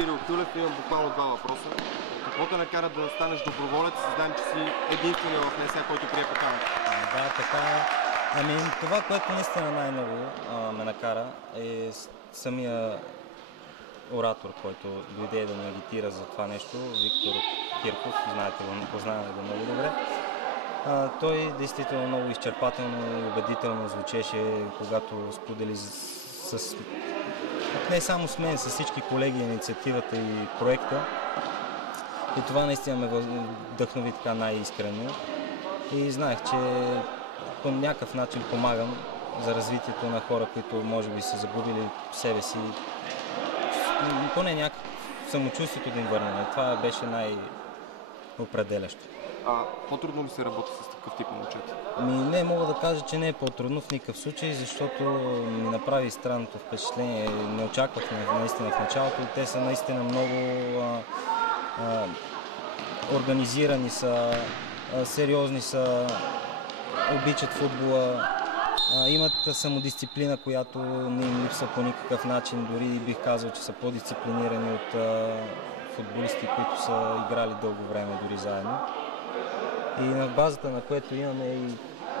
Кирил Тюлев. Имам буквално два въпроса. Какво те накара да станеш доброволец? Знаем, че си единствения в НСА, който прие поканата. Да, така е. Ами, това, което наистина най-много ме накара, е самия оратор, който дойде да ни агитира за това нещо, Виктор Кирков, знаете го, познаваме го много добре. Той действително много изчерпателно и убедително звучеше, когато сподели не само с мен, с всички колеги, инициативата и проекта. И това наистина ме вдъхнови така най-искрено. И знаех, че по някакъв начин помагам за развитието на хора, които може би са загубили себе си. Поне някакво самочувствието да им върне. Това беше най-определящо. По-трудно ли се работи с такъв тип момчета? Не мога да кажа, че не е по-трудно в никакъв случай, защото ми направи странното впечатление. Не очаквах наистина в началото. Те са наистина много организирани са, сериозни са, обичат футбола, имат самодисциплина, която не им липсва по никакъв начин. Дори бих казал, че са по-дисциплинирани от футболисти, които са играли дълго време дори заедно. И на базата на което имаме и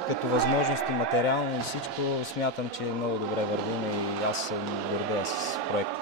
като възможности материално и всичко, смятам, че много добре вървим и аз съм гордея с проекта.